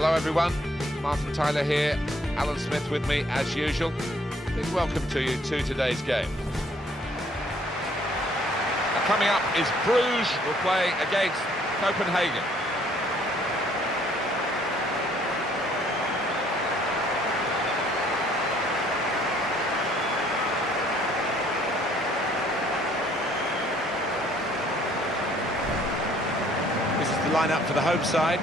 Hello everyone, Martin Tyler here, Alan Smith with me as usual. Big welcome to you to today's game. Now, coming up is Bruges, will play against Copenhagen. This is the lineup for the home side.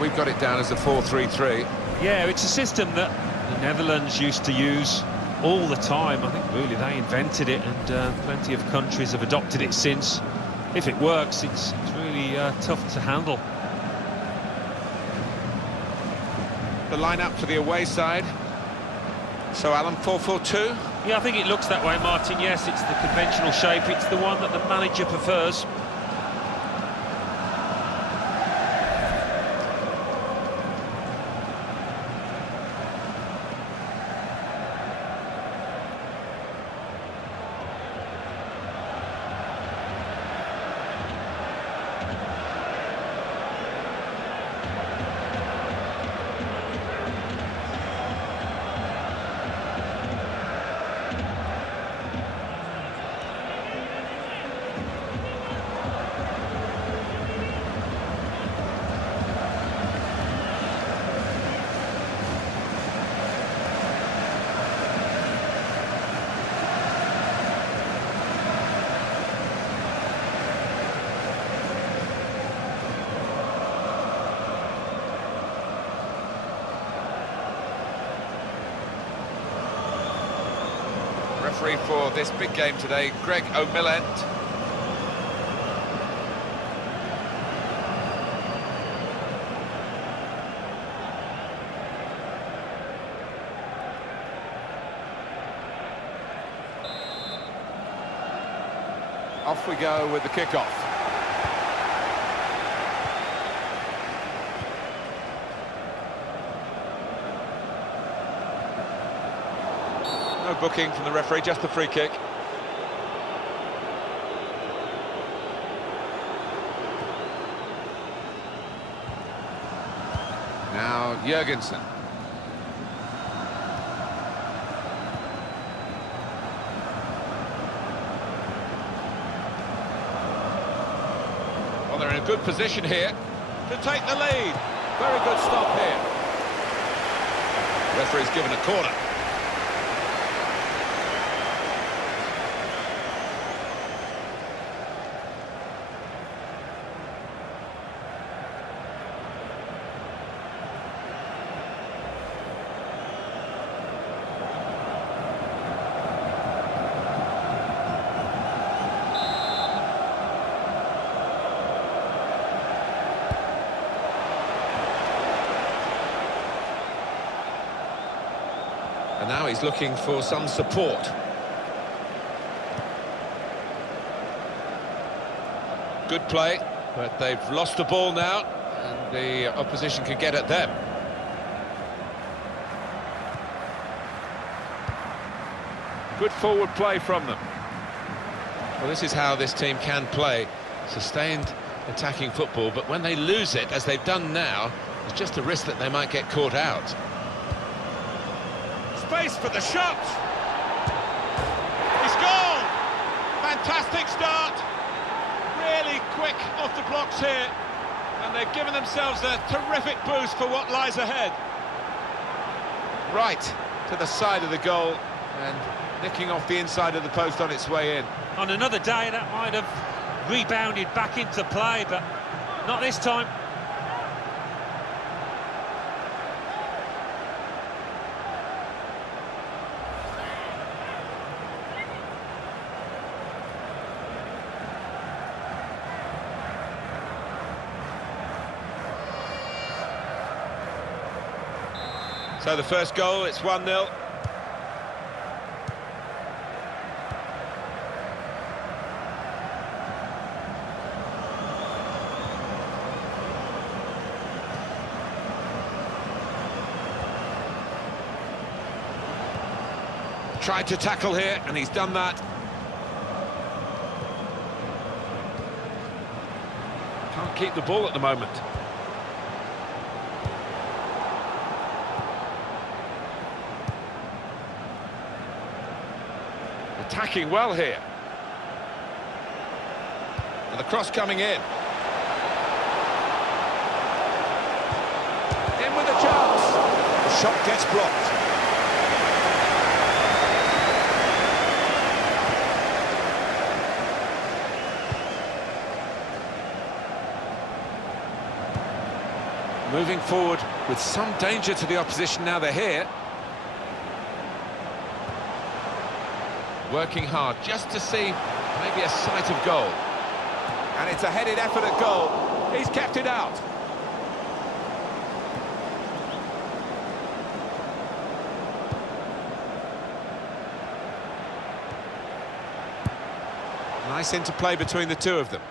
We've got it down as a 4-3-3. Yeah, it's a system that the Netherlands used to use all the time. I think really they invented it, and plenty of countries have adopted it since. If it works, it's really tough to handle. The lineup for the away side. So Alan, 4-4-2? Yeah, I think it looks that way, Martin. Yes, it's the conventional shape. It's the one that the manager prefers. Referee for this big game today, Greg O'Millent. Off we go with the kickoff. No booking from the referee, just the free kick. Now Jurgensen. Well, they're in a good position here to take the lead. Very good stop here. Referee's given a corner. And now he's looking for some support. Good play, but they've lost the ball now, and the opposition can get at them. Good forward play from them. Well, this is how this team can play. Sustained attacking football, but when they lose it, as they've done now, there's just a risk that they might get caught out. Space for the shot. He's gone. Fantastic start. Really quick off the blocks here, and they're giving themselves a terrific boost for what lies ahead. Right to the side of the goal and nicking off the inside of the post on its way in. On another day, that might have rebounded back into play, but not this time. So the first goal, it's 1-0. Tried to tackle here, and he's done that. Can't keep the ball at the moment. attacking well here. And the cross coming in. In with a chance. The shot gets blocked. Moving forward with some danger to the opposition now they're here. Working hard just to see maybe a sight of goal. And it's a headed effort at goal. He's kept it out. Nice interplay between the two of them.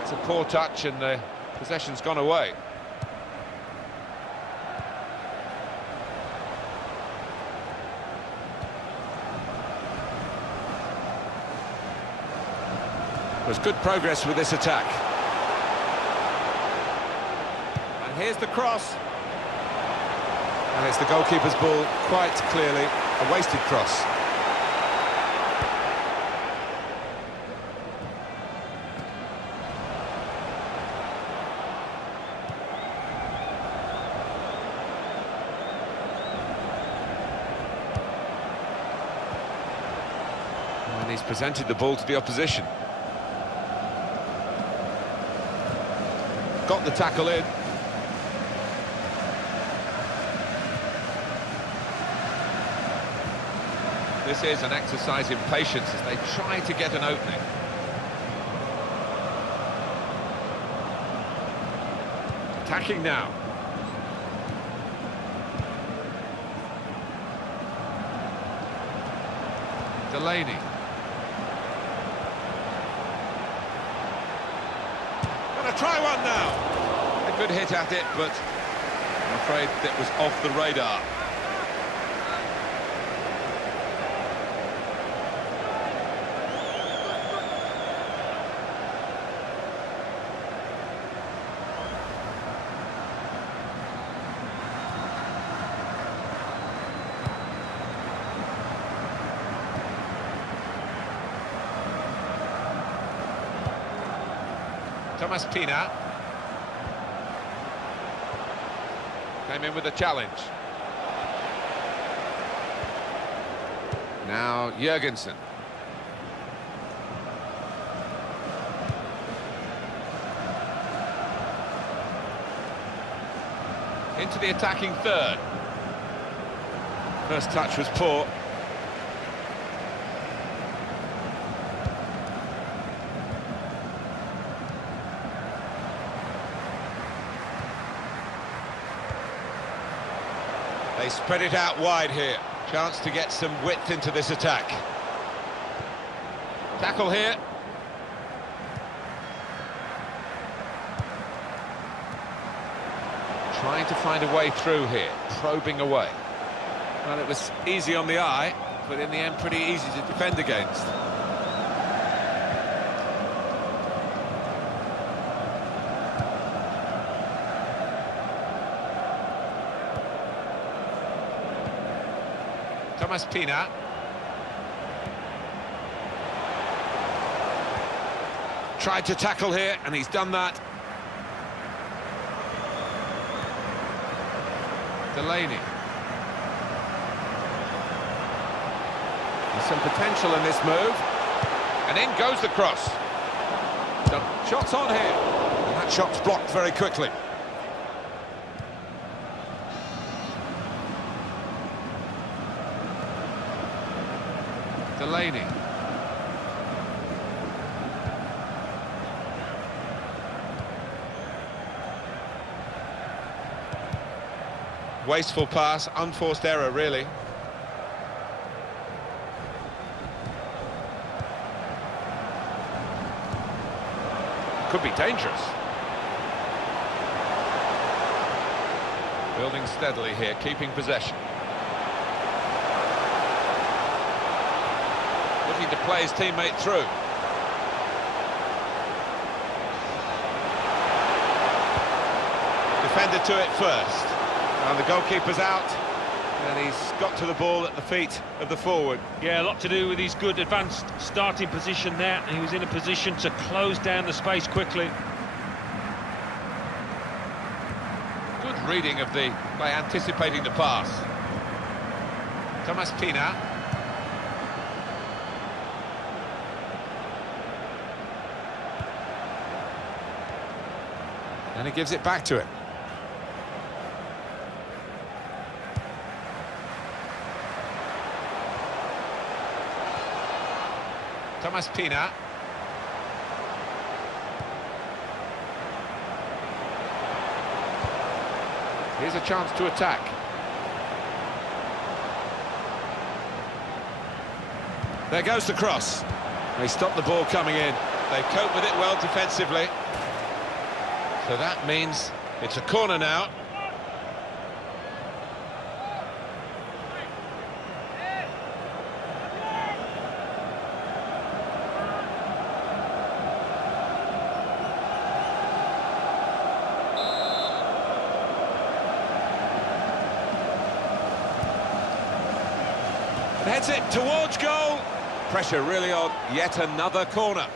It's a poor touch and the possession's gone away. There's good progress with this attack. And here's the cross. And it's the goalkeeper's ball, quite clearly a wasted cross. And he's presented the ball to the opposition. Got the tackle in. This is an exercise in patience as they try to get an opening. Attacking now. Delaney. Try one now. A good hit at it, but I'm afraid that was off the radar. Thomas Pina came in with a challenge. Now Jurgensen. Into the attacking third. First touch was poor. They spread it out wide here. Chance to get some width into this attack. Tackle here. Trying to find a way through here, probing away. Well, it was easy on the eye, but in the end pretty easy to defend against. Thomas Pina. Tried to tackle here, and he's done that. Delaney. There's some potential in this move. And in goes the cross. Shots on here. And that shot's blocked very quickly. Delaney. Wasteful pass, unforced error, really. Could be dangerous. Building steadily here, keeping possession. Looking to play his teammate through. Defender to it first. And the goalkeeper's out. And he's got to the ball at the feet of the forward. Yeah, a lot to do with his good advanced starting position there. He was in a position to close down the space quickly. Good reading of by anticipating the pass. Thomas Pina. And he gives it back to him. Thomas Pina. Here's a chance to attack. There goes the cross. They stop the ball coming in. They cope with it well defensively. So that means it's a corner now. Heads it towards goal. Pressure really on. Yet another corner.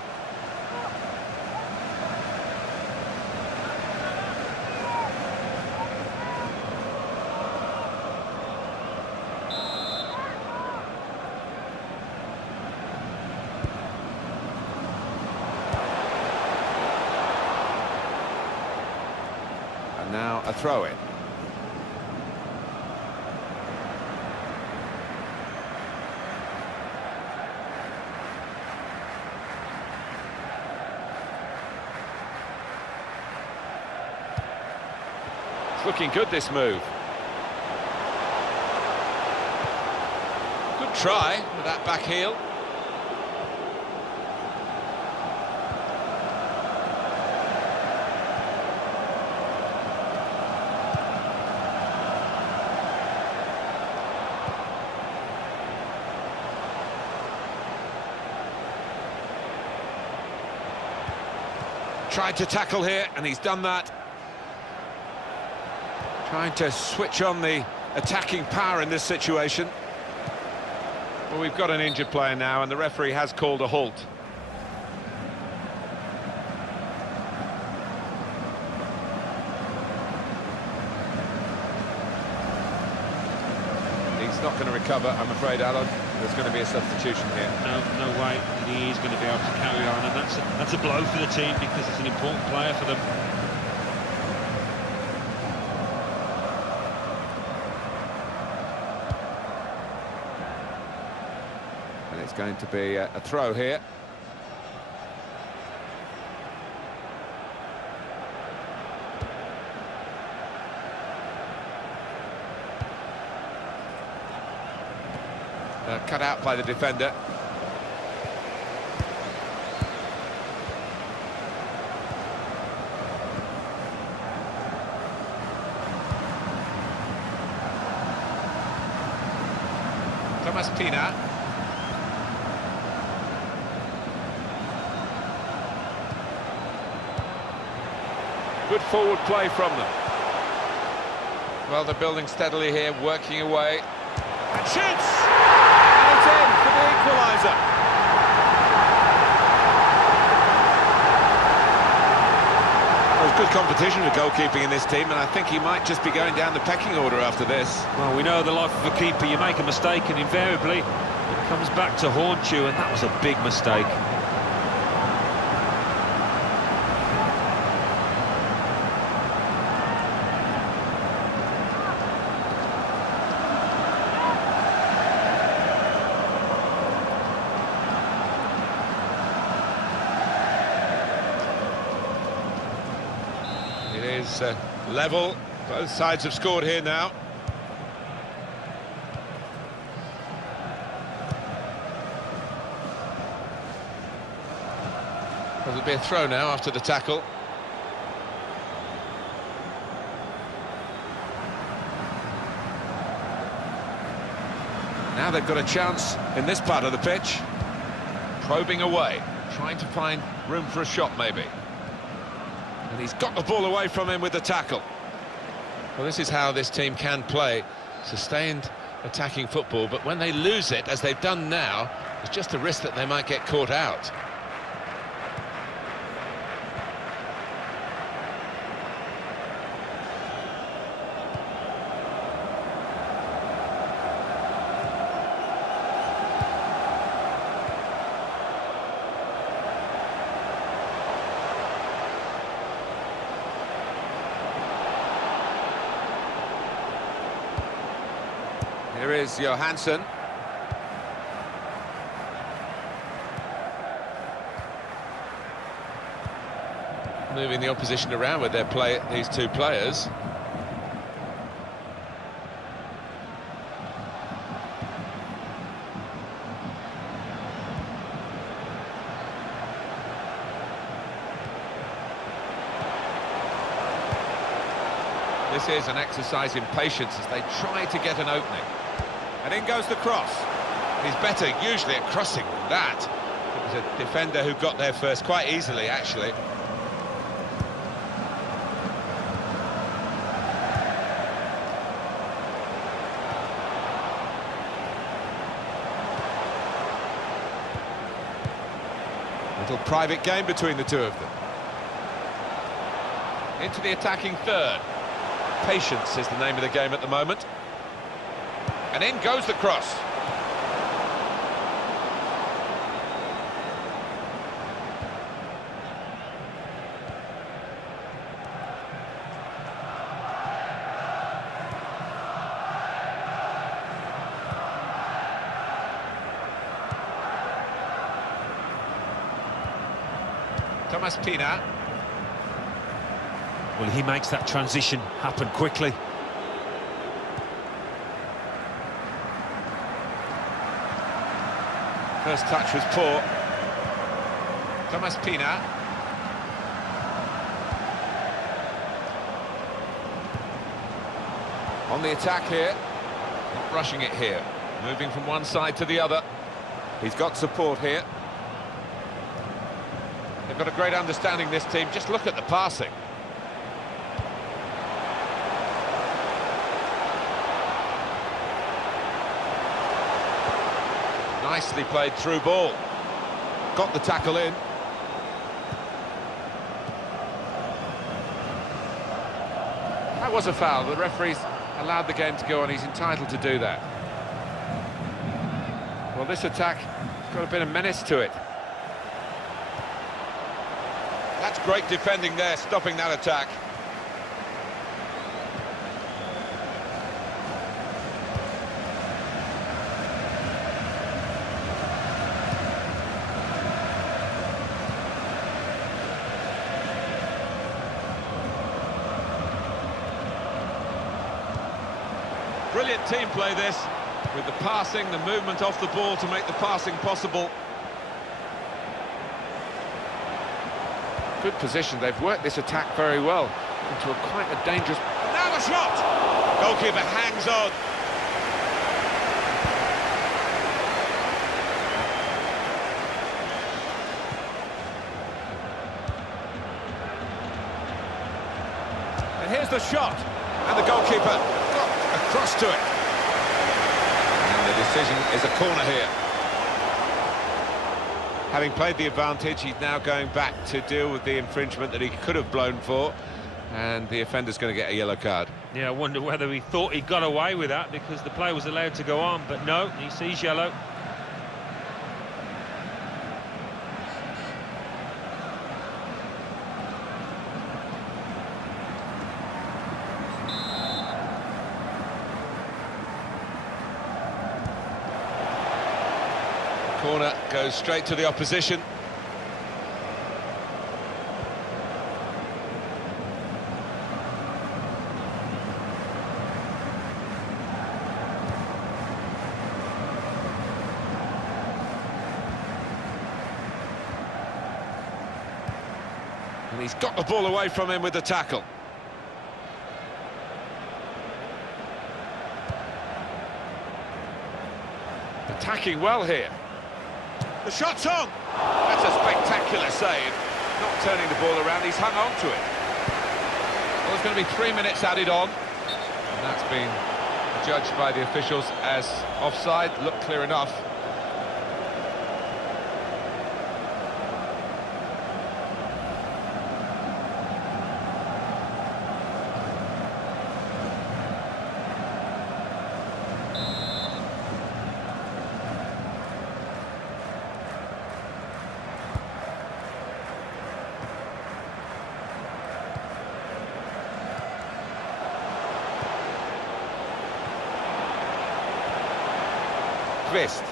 And now a throw-in. It's looking good, this move. Good try with that back heel. Tried to tackle here, and he's done that. Trying to switch on the attacking power in this situation. Well, we've got an injured player now, and the referee has called a halt. He's not going to recover, I'm afraid, Alan. There's going to be a substitution here. No way. He's going to be able to carry on, and that's a blow for the team because it's an important player for them. And it's going to be a throw here. Cut out by the defender. Thomas Pina. Good forward play from them. Well, they're building steadily here, working away. And shoots! And it's in for the equaliser. There's good competition for goalkeeping in this team, and I think he might just be going down the pecking order after this. Well, we know the life of a keeper, you make a mistake and invariably it comes back to haunt you, and that was a big mistake. It is level. Both sides have scored here now. There'll be a throw now after the tackle. Now they've got a chance in this part of the pitch. Probing away, trying to find room for a shot maybe. And he's got the ball away from him with the tackle. Well, this is how this team can play. Sustained attacking football, but when they lose it, as they've done now, there's just a risk that they might get caught out. Here is Johansson. Moving the opposition around with these two players. This is an exercise in patience as they try to get an opening. And in goes the cross. He's better usually at crossing than that. It was a defender who got there first, quite easily actually. Little private game between the two of them. Into the attacking third. Patience is the name of the game at the moment. And in goes the cross. Thomas Pina. Well, he makes that transition happen quickly. First touch was poor. Thomas Pina. On the attack here. Not rushing it here. Moving from one side to the other. He's got support here. They've got a great understanding, this team. Just look at the passing. Nicely played through ball. Got the tackle in. That was a foul. The referee's allowed the game to go on. He's entitled to do that. Well, this attack has got a bit of menace to it. That's great defending there, stopping that attack. Brilliant team play this, with the passing, the movement off the ball to make the passing possible. Good position, they've worked this attack very well into quite a dangerous... Now the shot! Goalkeeper hangs on. And here's the shot. And the goalkeeper got across to it. And the decision is a corner here. Having played the advantage, he's now going back to deal with the infringement that he could have blown for, and the offender's going to get a yellow card. Yeah, I wonder whether he thought he got away with that because the player was allowed to go on, but no, he sees yellow. Corner goes straight to the opposition. And he's got the ball away from him with the tackle. Attacking well here. The shot's on! That's a spectacular save. Not turning the ball around, he's hung on to it. Well, there's going to be 3 minutes added on. And that's been a judged by the officials as offside. Looked clear enough. Wrist.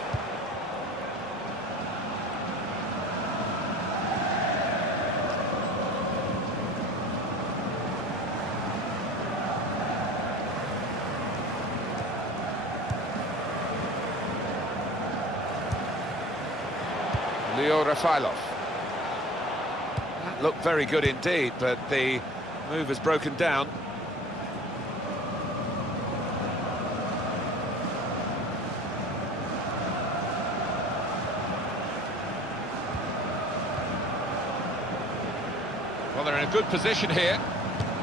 Leo Rafailov. That looked very good indeed, but the move has broken down. Well, they're in a good position here.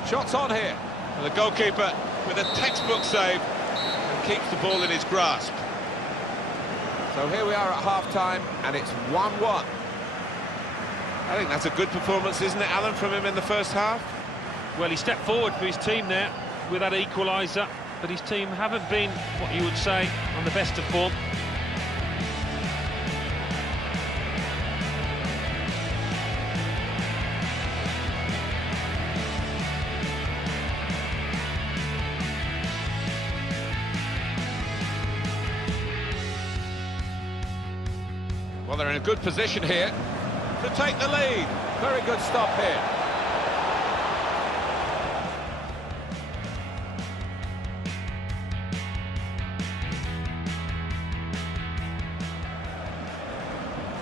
Shots on here. And the goalkeeper with a textbook save and keeps the ball in his grasp. So here we are at half-time, and it's 1-1. I think that's a good performance, isn't it, Alan, from him in the first half? Well, he stepped forward for his team there with that equaliser, but his team haven't been, what you would say, on the best of form. Well, they're in a good position here to take the lead. Very good stop here.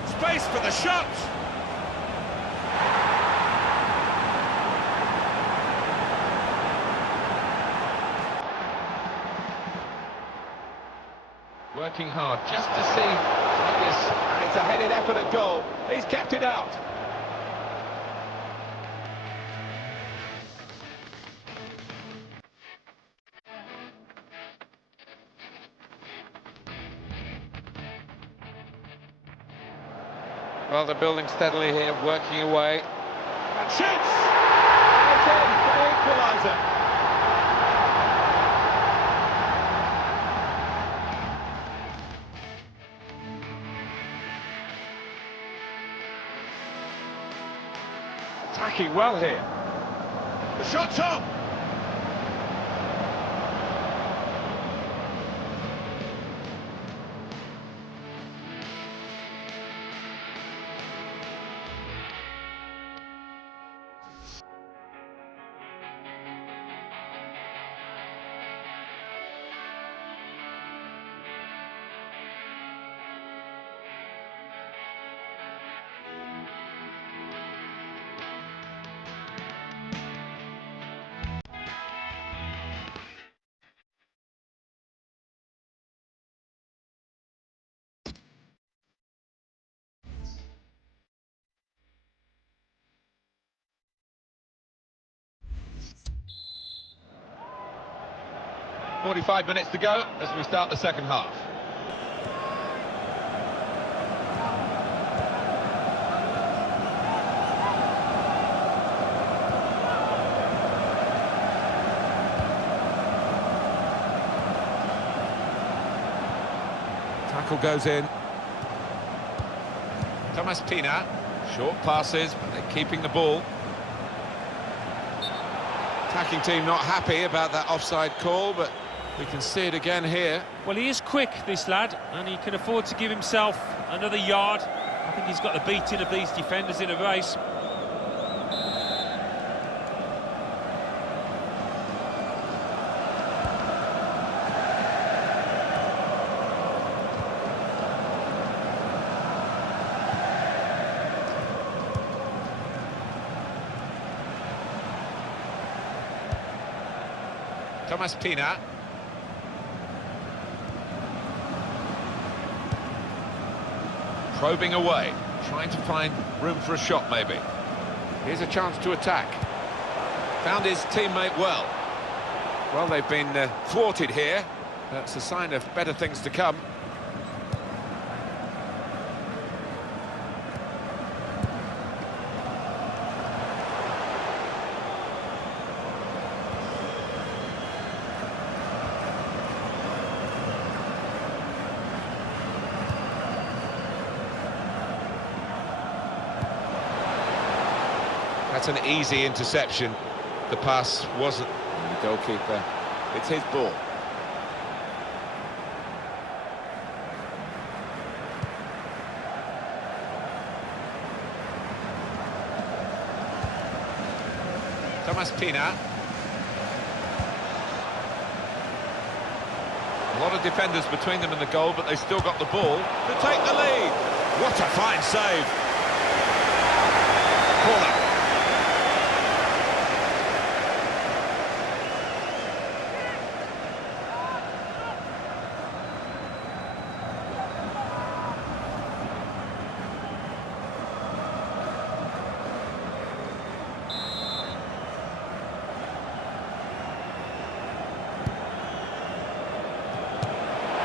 Space for the shot. Working hard just to see this. It's a headed effort at goal. He's kept it out. Well, they're building steadily here, working away. And shoots! It's in for the equaliser. Attacking well here. The shot's on! "45 minutes to go as we start the second half. Tackle goes in. Thomas Pina. Short passes, but they're keeping the ball. Attacking team not happy about that offside call, but we can see it again here. Well, he is quick, this lad, and he can afford to give himself another yard. I think he's got the beating of these defenders in a race. Thomas Pina. Probing away, trying to find room for a shot maybe. Here's a chance to attack. Found his teammate well. Well, they've been thwarted here. That's a sign of better things to come. That's an easy interception. The pass wasn't. And the goalkeeper, it's his ball. Thomas Pina. A lot of defenders between them and the goal, but they still got the ball to take the lead. What a fine save. Corner.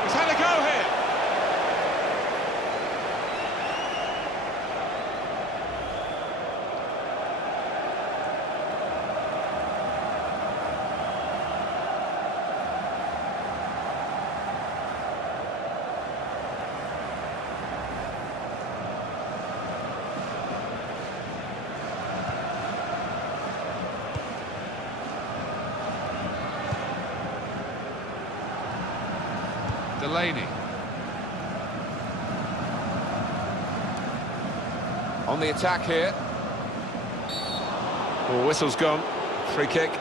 He's had a go here. Delaney. On the attack here. Oh, whistle's gone. Free kick.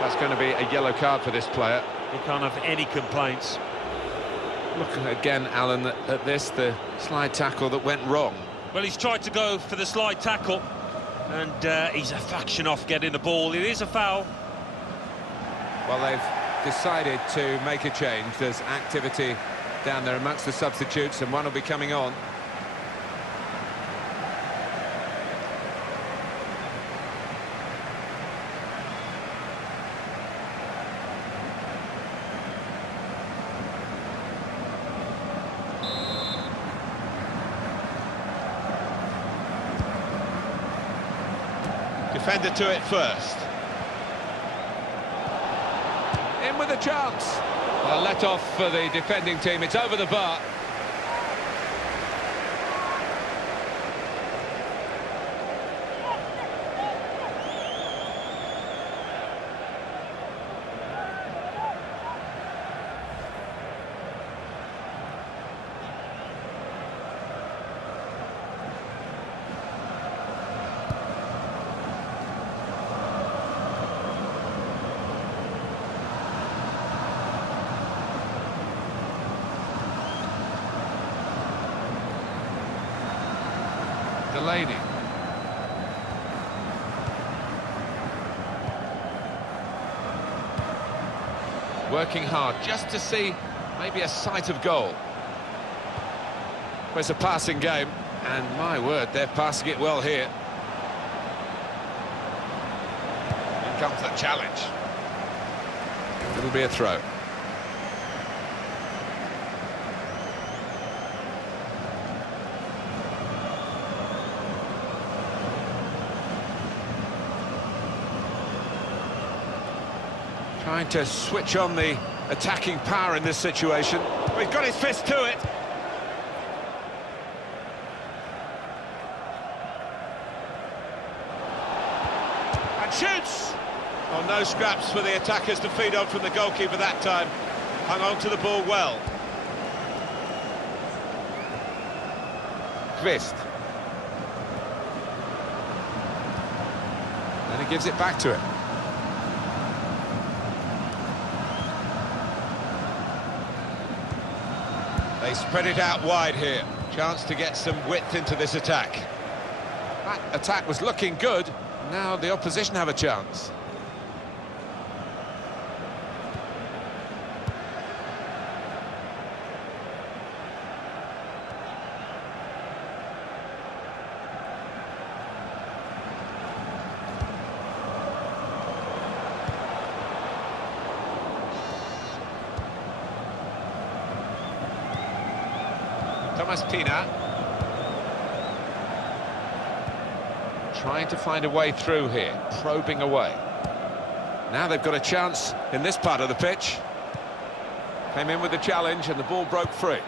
That's going to be a yellow card for this player. He can't have any complaints. Look again, Alan, at this, the slide tackle that went wrong. Well, he's tried to go for the slide tackle, and he's a fraction off getting the ball. It is a foul. Well, they've decided to make a change. There's activity down there amongst the substitutes, and one will be coming on. Defender to it first. In with a chance. A let off for the defending team. It's over the bar. Delaney. Working hard just to see maybe a sight of goal. Well, it's a passing game, and my word, they're passing it well here. Here comes the challenge. It'll be a throw. Trying to switch on the attacking power in this situation. Well, he's got his fist to it. And shoots! Oh, no scraps for the attackers to feed on from the goalkeeper that time. Hung on to the ball well. Kvist. Then he gives it back to him. They spread it out wide here. Chance to get some width into this attack. That attack was looking good. Now the opposition have a chance. Thomas Pina. Trying to find a way through here, probing away. Now they've got a chance in this part of the pitch. Came in with the challenge and the ball broke free.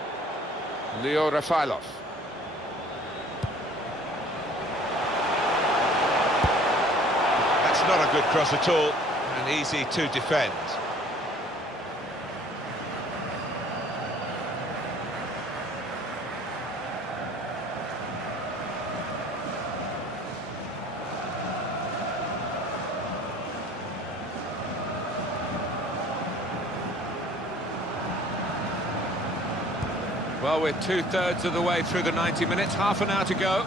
Leo Rafailov. That's not a good cross at all, and easy to defend. Well, we're two-thirds of the way through the 90 minutes, half an hour to go.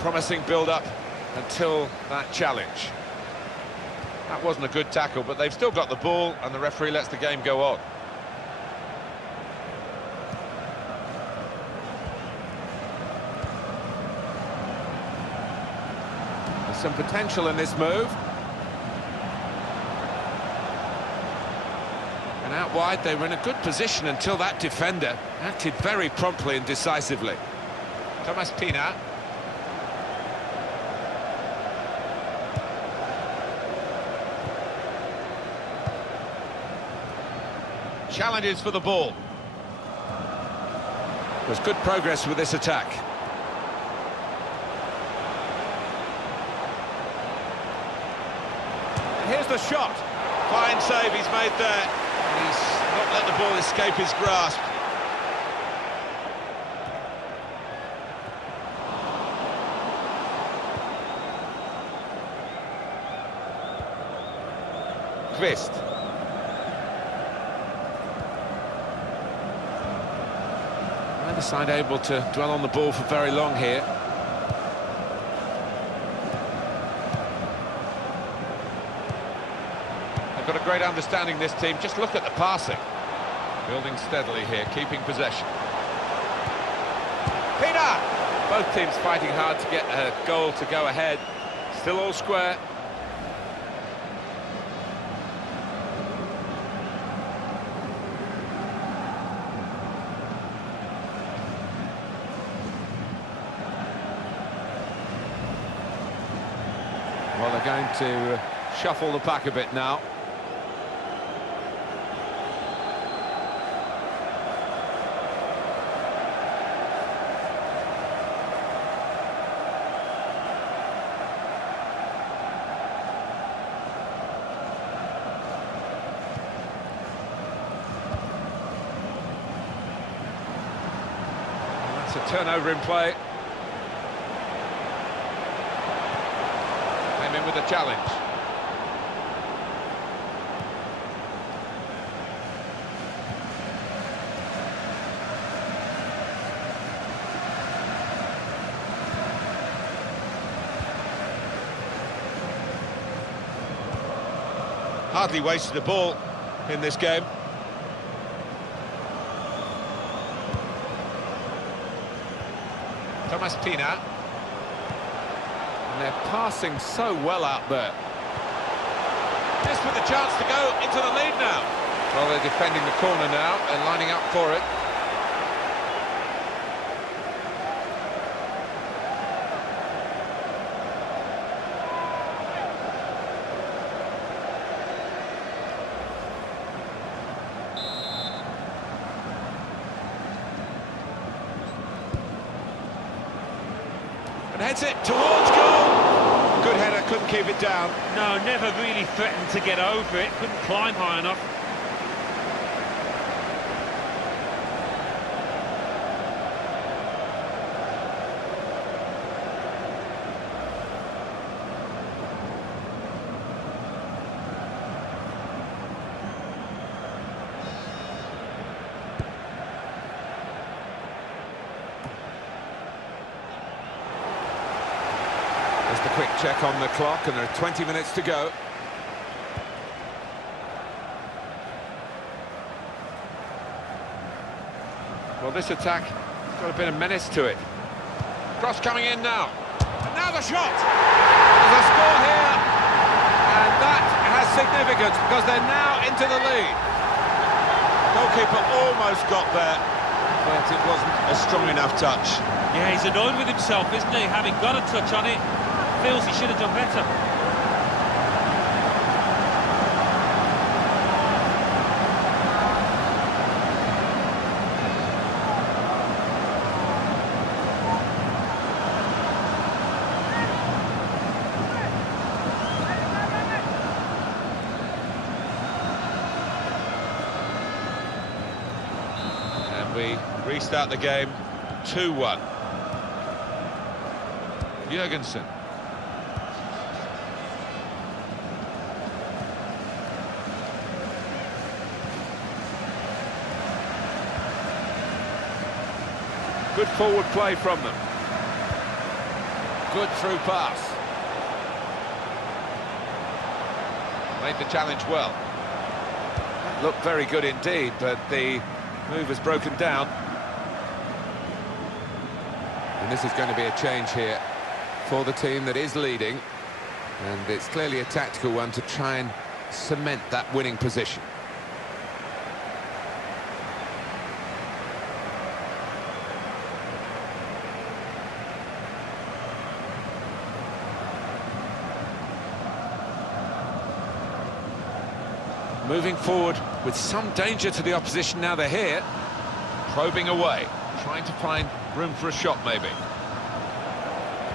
Promising build-up until that challenge. That wasn't a good tackle, but they've still got the ball, and the referee lets the game go on. Some potential in this move. And out wide, they were in a good position until that defender acted very promptly and decisively. Thomas Pina. Challenges for the ball. There's good progress with this attack. Here's the shot. Fine save he's made there. He's not let the ball escape his grasp. Kvist. Neither side able to dwell on the ball for very long here. Got a great understanding, this team. Just look at the passing. Building steadily here, keeping possession. Pina! Both teams fighting hard to get a goal to go ahead. Still all square. Well, they're going to shuffle the pack a bit now. A turnover in play. Came in with a challenge. Hardly wasted the ball in this game. Thomas Pina. And they're passing so well out there. This with a chance to go into the lead now. Well, they're defending the corner now and lining up for it. And heads it towards goal. Good header, couldn't keep it down. No, never really threatened to get over it, couldn't climb high enough. Just a quick check on the clock, and there are 20 minutes to go. Well, this attack has got a bit of menace to it. Cross coming in now. And now the shot! There's a score here, and that has significance because they're now into the lead. Goalkeeper almost got there, but it wasn't a strong enough touch. Yeah, he's annoyed with himself, isn't he? Having got a touch on it, feels he should have done better. We restart the game 2-1. Jurgensen. Good forward play from them. Good through pass. Made the challenge well. Looked very good indeed, but the move has broken down. And this is going to be a change here for the team that is leading. And it's clearly a tactical one to try and cement that winning position. Moving forward with some danger to the opposition now they're here. Probing away, trying to find room for a shot maybe.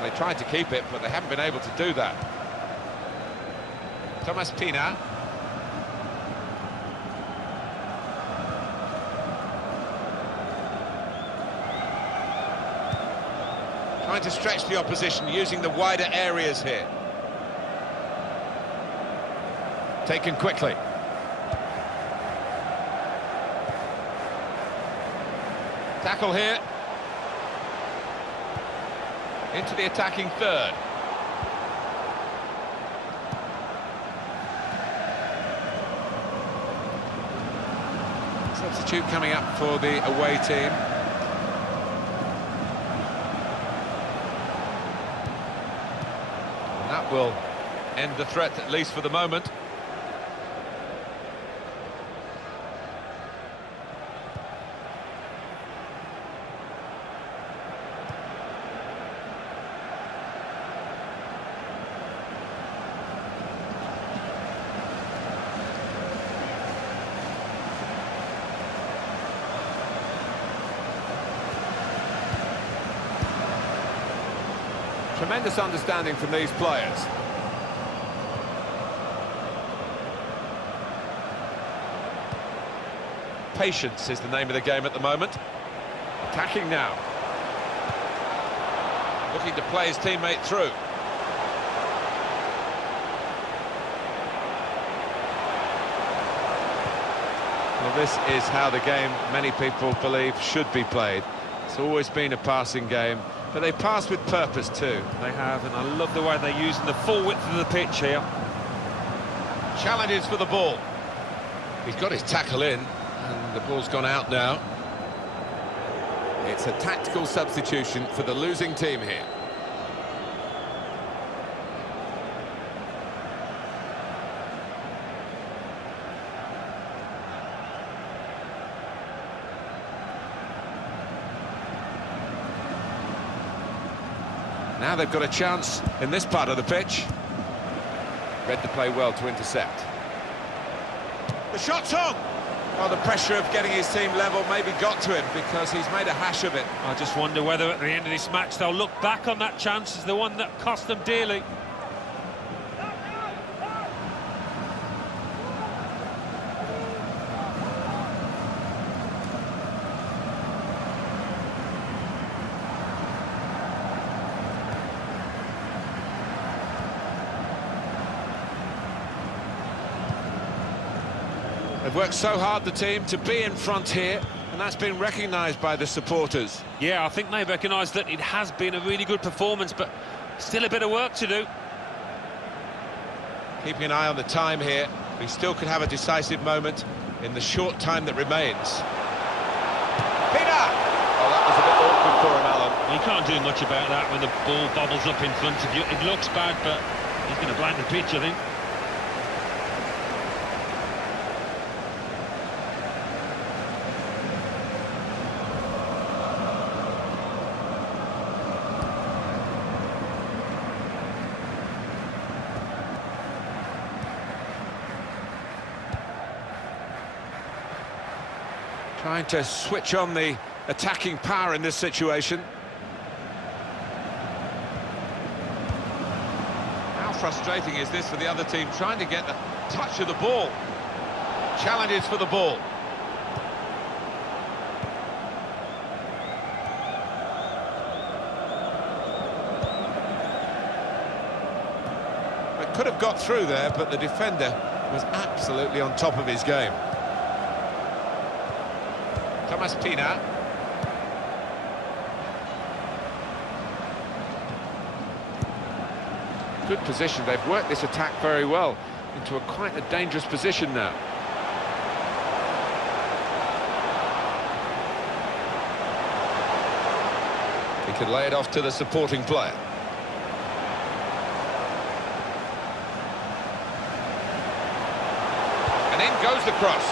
They tried to keep it, but they haven't been able to do that. Thomas Pina. Trying to stretch the opposition using the wider areas here. Taken quickly. Tackle here. Into the attacking third. Substitute coming up for the away team. And that will end the threat, at least for the moment. Tremendous understanding from these players. Patience is the name of the game at the moment. Attacking now. Looking to play his teammate through. Well, this is how the game, many people believe, should be played. It's always been a passing game. But they pass with purpose too. They have, and I love the way they're using the full width of the pitch here. Challenges for the ball. He's got his tackle in, and the ball's gone out now. It's a tactical substitution for the losing team here. Now they've got a chance in this part of the pitch. Read the play well to intercept. The shot's on! Well, the pressure of getting his team level maybe got to him because he's made a hash of it. I just wonder whether at the end of this match they'll look back on that chance as the one that cost them dearly. They've worked so hard, the team, to be in front here, and that's been recognised by the supporters. Yeah, I think they recognise that it has been a really good performance, but still a bit of work to do. Keeping an eye on the time here, we still could have a decisive moment in the short time that remains. Pina! Oh, that was a bit awkward for him, Alan. You can't do much about that when the ball bobbles up in front of you. It looks bad, but He's going to blank the pitch, I think. Trying to switch on the attacking power in this situation. How frustrating is this for the other team, trying to get the touch of the ball? Challenges for the ball. It could have got through there, but the defender was absolutely on top of his game. Thomas Pina. Good position. They've worked this attack very well into quite a dangerous position now. He could lay it off to the supporting player. And in goes the cross.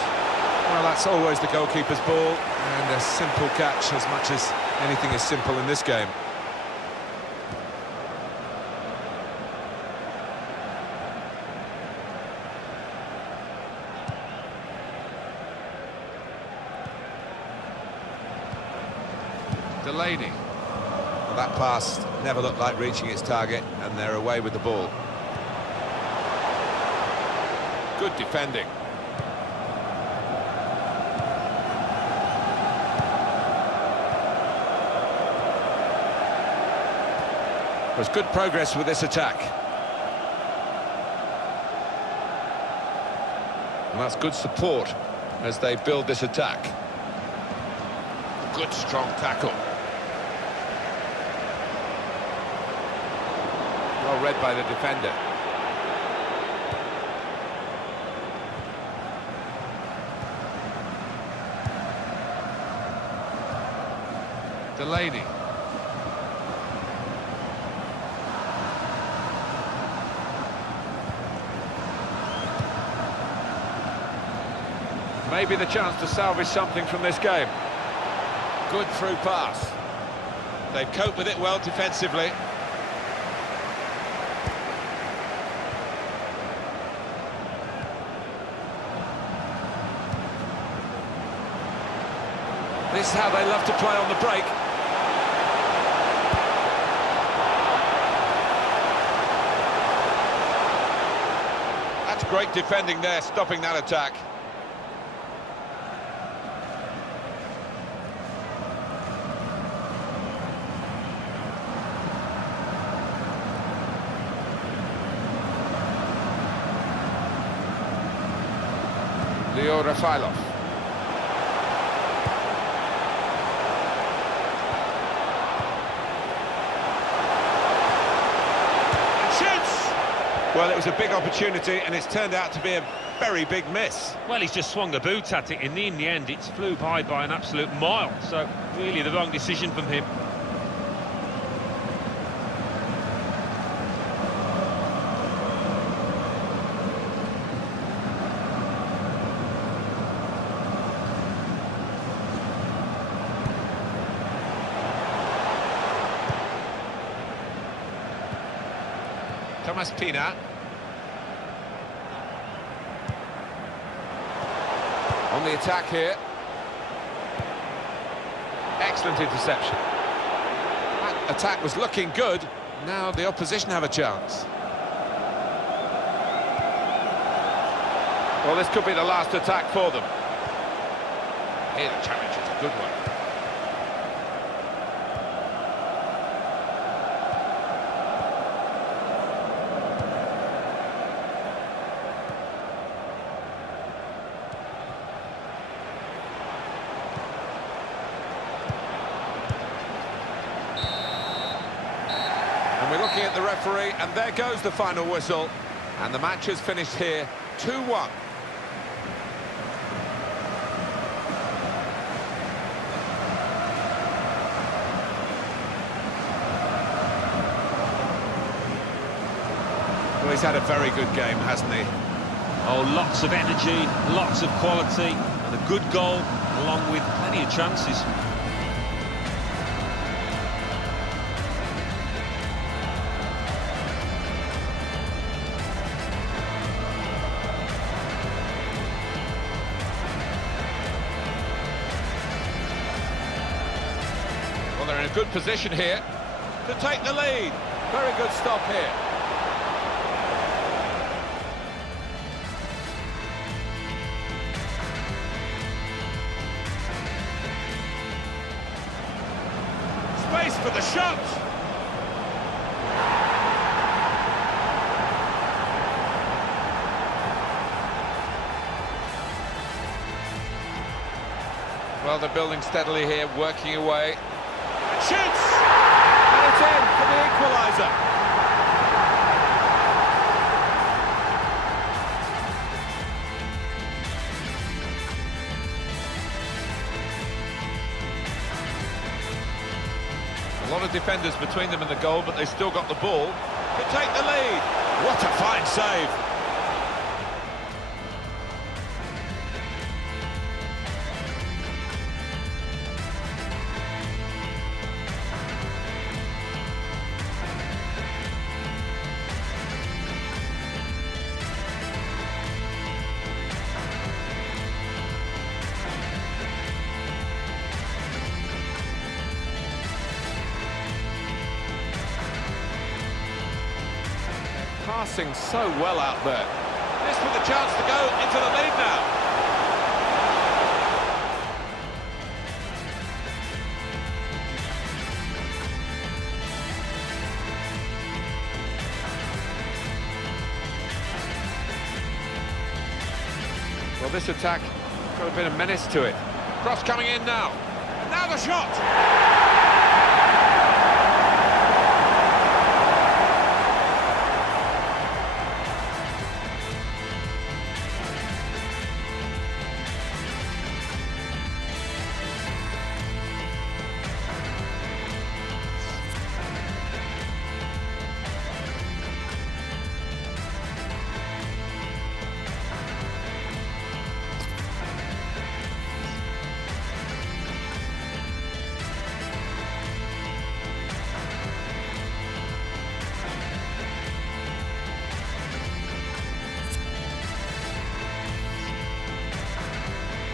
Well, that's always the goalkeeper's ball, and a simple catch, as much as anything is simple in this game. Delaney. Well, that pass never looked like reaching its target, and they're away with the ball. Good defending. There's good progress with this attack. And that's good support as they build this attack. Good strong tackle. Well read by the defender. Delaney. Maybe the chance to salvage something from this game. Good through pass. They've coped with it well defensively. This is how they love to play on the break. That's great defending there, stopping that attack. Rafailov. And shoots! Well, it was a big opportunity, and it's turned out to be a very big miss. Well, he's just swung a boot at it, and in the end, it's flew by an absolute mile. So, really, the wrong decision from him. Thomas Pina. On the attack here. Excellent interception. That attack was looking good. Now the opposition have a chance. Well, this could be the last attack for them. Here, the challenge is a good one. And we're looking at the referee, and there goes the final whistle. And the match has finished here, 2-1. Well, he's had a very good game, hasn't he? Oh, lots of energy, lots of quality, and a good goal, along with plenty of chances. Well, they're in a good position here to take the lead. Very good stop here. Space for the shot. Well, they're building steadily here, working away. And shoots! And it's in for the equaliser. A lot of defenders between them and the goal, but they still got the ball. To take the lead. What a fine save. Passing so well out there. This with a chance to go into the lead now. Well, this attack got a bit of menace to it. Cross coming in now. And now the shot.